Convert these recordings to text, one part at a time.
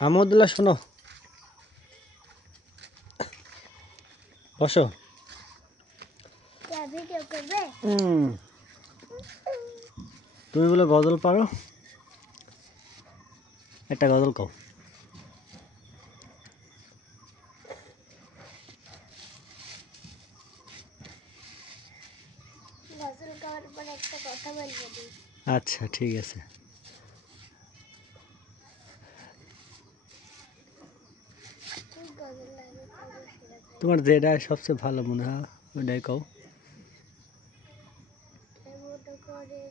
আহমদুল্লাহ শোনো, বসো। তুমি বলে গজল পারো, একটা গজল কও। আচ্ছা ঠিক আছে। তোমার যেটা সবচেয়ে ভালো মনে হয় ওইটাই কও। কেমন করে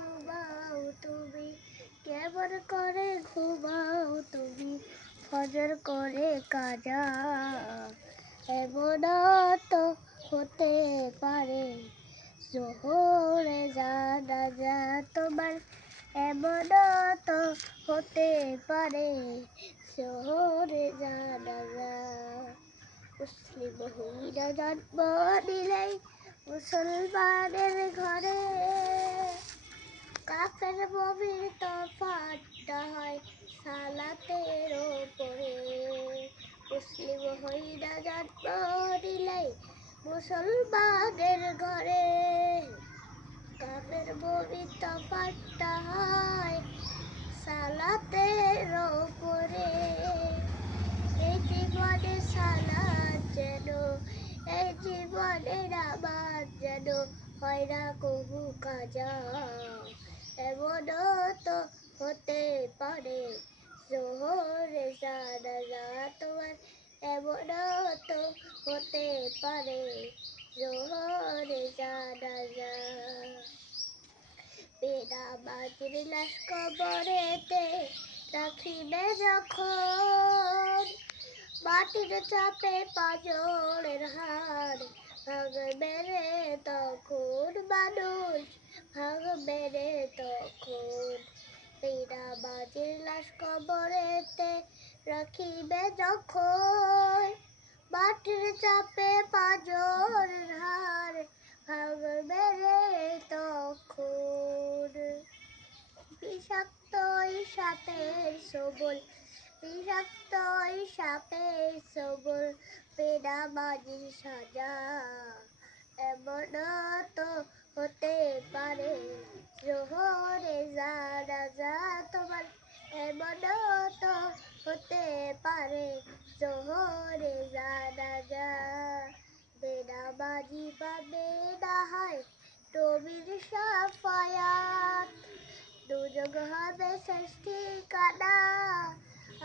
ঘুমাও তুমি, কেমন করে ঘুমাও তুমি, ফজর করে কাজা। এমন তো হতে পারে জোহরে জানাজা তোমার, এমন তো হতে পারে জোহরে জানাজা। মুসলিম হইয়া জন্ম নিলেই মুসলমানের ঘরে, কাফের মুমিন তফাৎটা হয় সালাতের ওপরে। মুসলিম হইয়া জন্ম নিলেই মুসলমানের ঘরে, কাফের মুমিন তফাৎটা হয় সালাতের ওপরে। এই জীবনে সালাত যেন, এই জীবনে নামাজ যেন হয় না কবু কাজা। এমন তো হতে পারে জোহরে জানাজা তোমার, এমন তো হতে পারে জোহরে জানাজা। বেনামাজির লাশ কবরেতে রাখিবে যখন, মাটির চাপে পাঁজরের হাড় ভাঙবে রে তখন মানুষ, ভাঙবে রে তখন। বেনামাজির লাশ কবরেতে রাখিবে যখন, মাটির চাপে পাঁজরের হাড় ভাঙবে রে তখন। বিষাক্ত সাপের সবল, বিষাক্ত সাপের সবল, বেনামাজির সাজা। এমন তো হতে পারে জোহরে জানাজা তোমার, এমন তো হতে পারে জোহরে জানাজা। বেনামাজি পাবে না হয় নবীর শাফায়াত, দুযোগ হবে শেষ ঠিকানা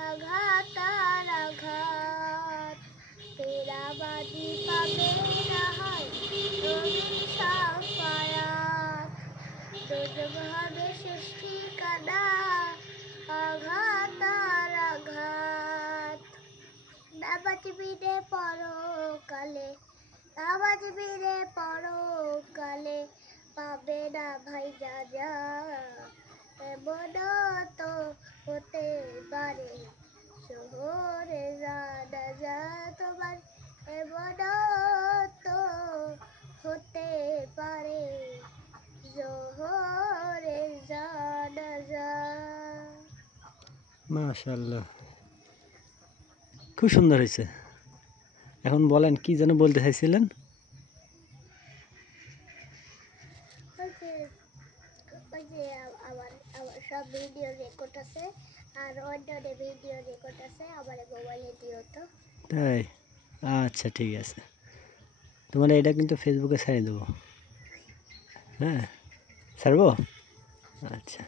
আঘাত আর আঘাত। বেনামাজি পাবে না হয় নবীর শাফায়াত, দুযোগ হবে শেষ ঠিকানা আঘাত আর আঘাত। না বাঁচবি রে পরকালে, না বাঁচবি রে পরকালে, পাবে না ভাই যা। এমন তো হতে পারে জোহরে জানাজা তোমার, এমন তো হতে পারে জোহরে জানাজা। মাশাআল্লাহ, খুব সুন্দর হয়েছে। এখন বলেন কি যেন বলতে চাইছিলেন? আমার সব ভিডিও রেকর্ড আছে, আর অন্য ভিডিও রেকর্ড আছে, আমার মোবাইলে দিও তো। তাই, আচ্ছা ঠিক আছে। তোমার এটা কিন্তু ফেসবুকে ছেড়ে দেবো। হ্যাঁ, ছাড়বো। আচ্ছা।